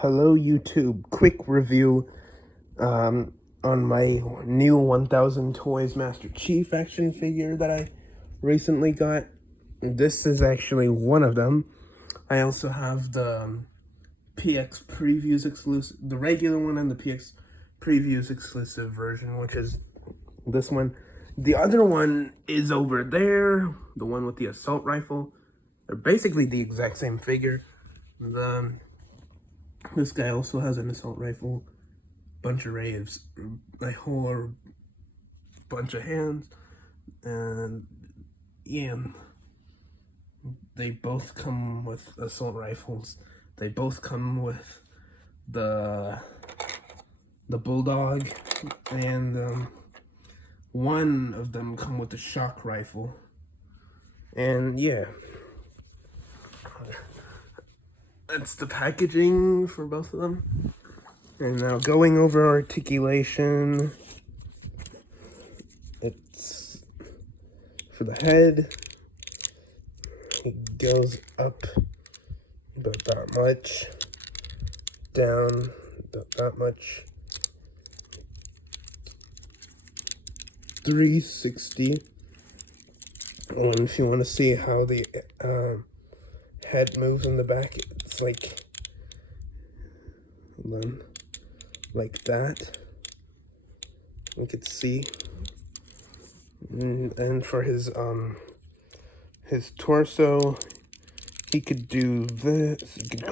Hello YouTube, quick review on my new 1000 Toys Master Chief action figure that I recently got. This is actually one of them. I also have the PX Previews exclusive, the regular one, and the PX Previews exclusive version, which is this one. The other one is over there, the one with the assault rifle. They're basically the exact same figure. This guy also has an assault rifle, bunch of raves, a whole bunch of hands, and yeah, they both come with assault rifles. They both come with the bulldog, and one of them come with the shock rifle, and yeah. That's the packaging for both of them. And now going over articulation, it's for the head, it goes up about that much, down about that much, 360. And if you want to see how the head moves in the back, it's like that. You could see. And for his torso, he could do this. He could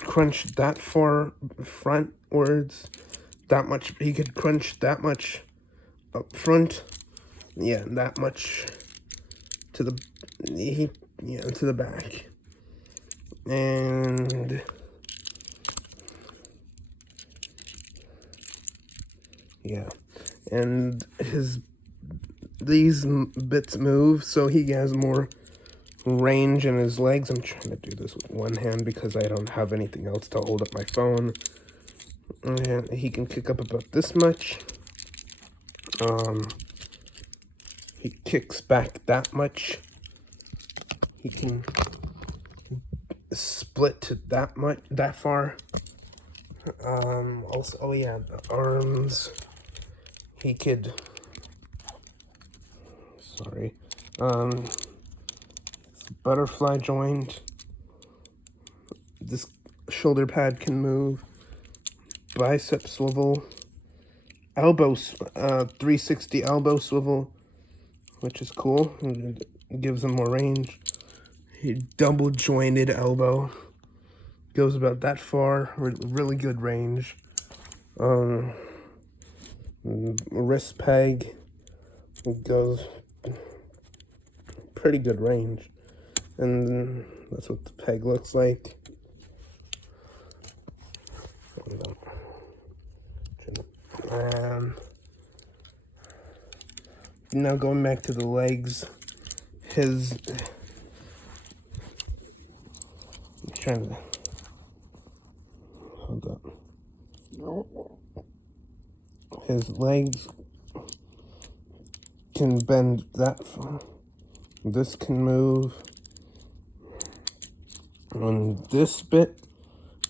crunch that far frontwards, that much. He could crunch that much up front. Yeah, that much to the to the back. And yeah, and these bits move, so he has more range in his legs. I'm trying to do this with one hand because I don't have anything else to hold up my phone. And he can kick up about this much. He kicks back that much. He can split to that far. Also, oh yeah, the arms. He could. Sorry. Butterfly joint. This shoulder pad can move. Bicep swivel. Elbow, 360 elbow swivel, which is cool. It gives him more range. He double jointed elbow. Goes about that far. Really good range. Wrist peg. It goes pretty good range. And that's what the peg looks like. Now going back to the legs, I'm trying to hold up. His legs can bend that far. This can move. On this bit,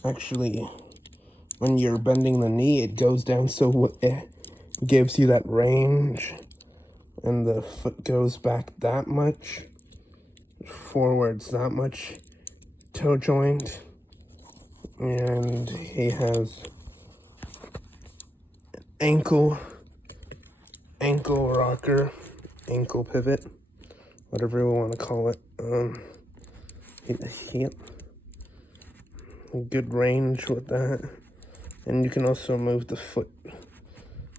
actually, when you're bending the knee, it goes down, so it gives you that range. And the foot goes back that much, forwards that much, toe joint, and he has ankle rocker, ankle pivot, whatever we want to call it. Yep, good range with that, and you can also move the foot.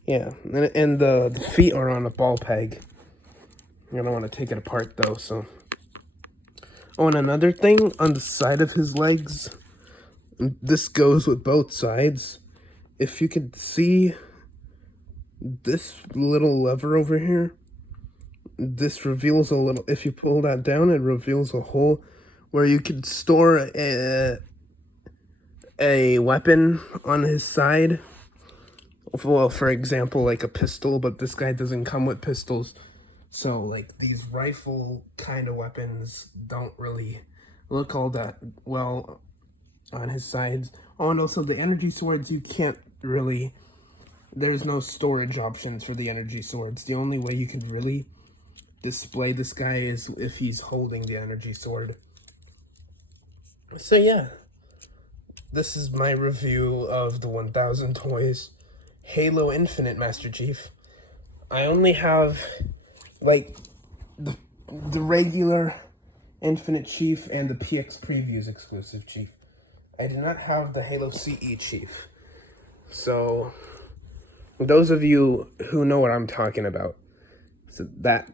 Yeah, and the feet are on a ball peg. I don't want to take it apart though, so. Oh, and another thing, on the side of his legs, this goes with both sides. If you could see this little lever over here, this reveals a little, if you pull that down, it reveals a hole where you could store a weapon on his side. Well, for example, like a pistol, but this guy doesn't come with pistols. So, like, these rifle kind of weapons don't really look all that well on his sides. Oh, and also the energy swords, you can't really, there's no storage options for the energy swords. The only way you can really display this guy is if he's holding the energy sword. So yeah, this is my review of the 1000 Toys Halo Infinite Master Chief. I only have like the regular Infinite Chief and the PX Previews exclusive Chief. I do not have the Halo CE Chief. So those of you who know what I'm talking about, so that,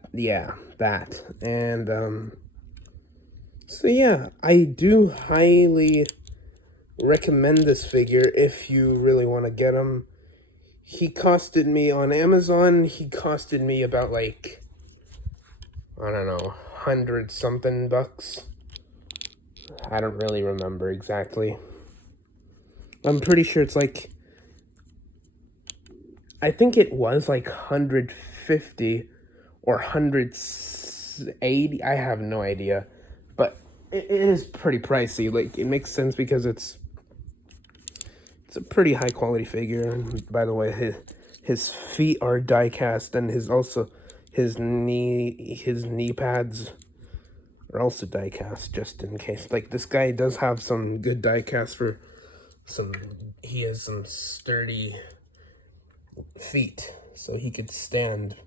and so yeah, I do highly recommend this figure if you really want to get him. He costed me on Amazon, he costed me about like, I don't know, 100 something bucks. I don't really remember exactly. I'm pretty sure it's like, I think it was like 150 or 180. I have no idea, but it is pretty pricey. Like, it makes sense because it's a pretty high quality figure. And by the way, his feet are die cast, and his knee pads are also die cast, just in case. Like, this guy does have some good die cast for he has some sturdy feet, so he could stand.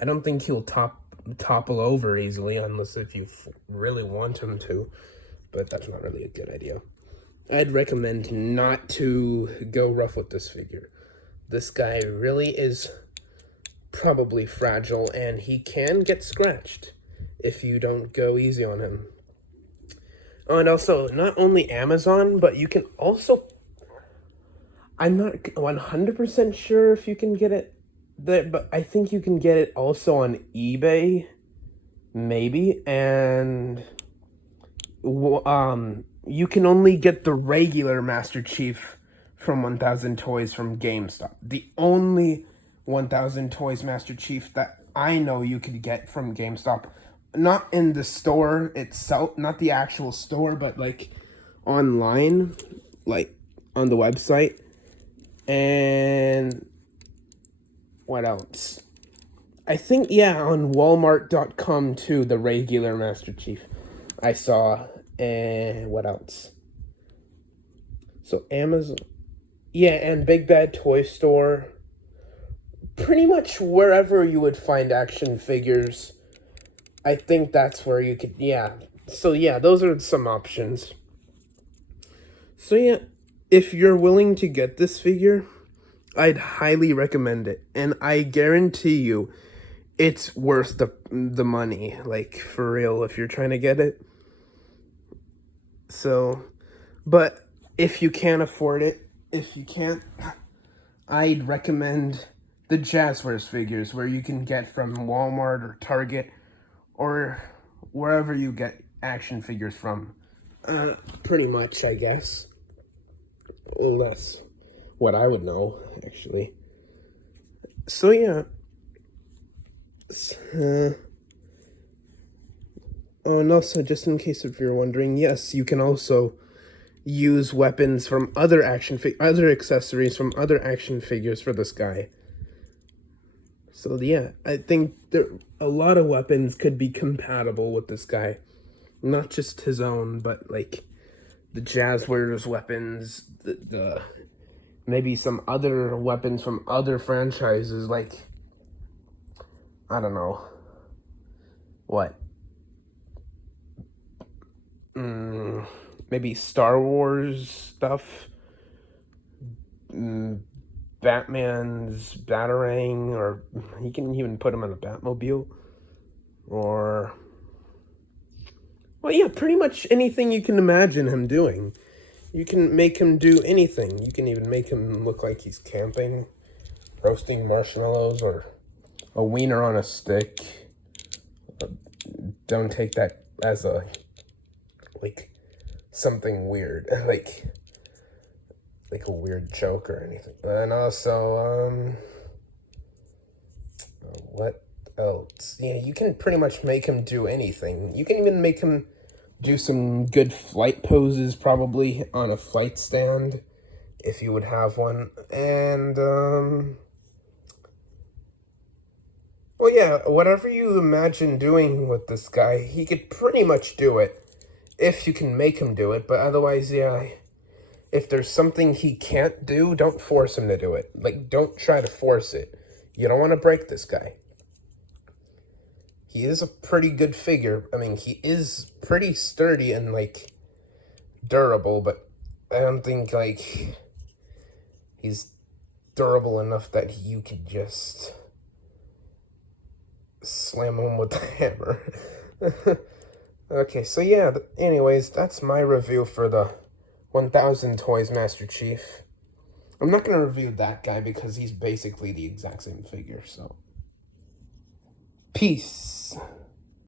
I don't think he'll topple over easily, unless if you really want him to, but that's not really a good idea. I'd recommend not to go rough with this figure. This guy really is probably fragile, and he can get scratched if you don't go easy on him. Oh, and also, not only Amazon, but you can also, I'm not 100% sure if you can get it there, but I think you can get it also on eBay, maybe, and you can only get the regular Master Chief from 1000 Toys from GameStop. The only 1000 Toys Master Chief that I know you could get from GameStop, not in the store itself, not the actual store, but like online, like on the website. And what else? I think, yeah, on Walmart.com too, the regular Master Chief I saw. And what else? So Amazon, yeah, and Big Bad Toy Store. Pretty much wherever you would find action figures, I think that's where you could, yeah. So yeah, those are some options. So yeah, if you're willing to get this figure, I'd highly recommend it. And I guarantee you, it's worth the money. Like, for real, if you're trying to get it. So, but if you can't afford it, if you can't, I'd recommend the Jazzwares figures, where you can get from Walmart or Target or wherever you get action figures from. Pretty much, I guess. Well, that's what I would know, actually. So yeah. Oh, and also, just in case if you're wondering, yes, you can also use weapons from other other accessories from other action figures for this guy. So yeah, I think a lot of weapons could be compatible with this guy. Not just his own, but like the Jazzwares weapons, the maybe some other weapons from other franchises, like, I don't know, what? Maybe Star Wars stuff, Batman's Batarang, or you can even put him on a Batmobile, or, well, yeah, pretty much anything you can imagine him doing. You can make him do anything. You can even make him look like he's camping, roasting marshmallows, or a wiener on a stick. Don't take that as a, like, something weird, like a weird joke or anything. And also, what else? Yeah, you can pretty much make him do anything. You can even make him do some good flight poses probably on a flight stand if you would have one. And well, yeah, whatever you imagine doing with this guy, he could pretty much do it if you can make him do it. But otherwise, yeah, if there's something he can't do, don't force him to do it. Like, don't try to force it. You don't want to break this guy. He is a pretty good figure. I mean, he is pretty sturdy and, like, durable, but I don't think, like, he's durable enough that you could just slam him with the hammer. Okay, so yeah, anyways, that's my review for the 1000 Toys Master Chief. I'm not going to review that guy because he's basically the exact same figure, so. Peace.